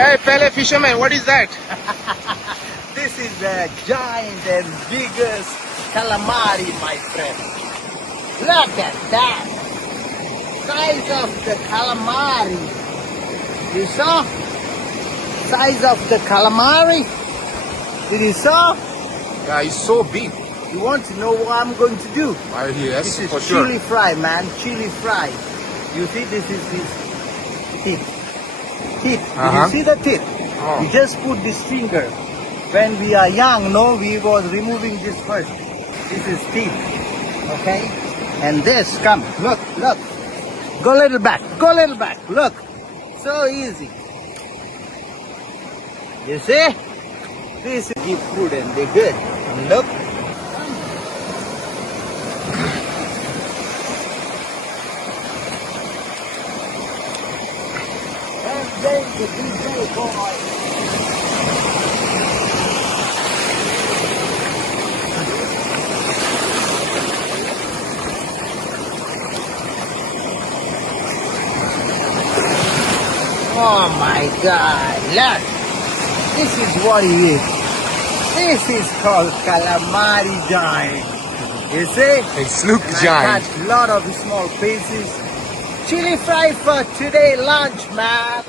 Hey, Pele Fisherman, what is that? This is the giant and biggest calamari, my friend. Look at that. Size of the calamari. You saw? Size of the calamari. Did you saw? Yeah, it's so big. You want to know what I'm going to do? Yes, This is for sure. chili fry, man. Chili fry. You see, this is his teeth. Teeth. Did you see the teeth? Oh. You just put this finger. When we are young, no, we was removing this first. This is teeth. Okay? And this, come, look. Go a little back. Look. So easy. You see? This is give food and they're good. Look. And then the DJ boy. Oh my God, look, this is what it is. This is called calamari giant. You see? It's look And giant. I got a lot of small pieces. Chili fry for today lunch, man.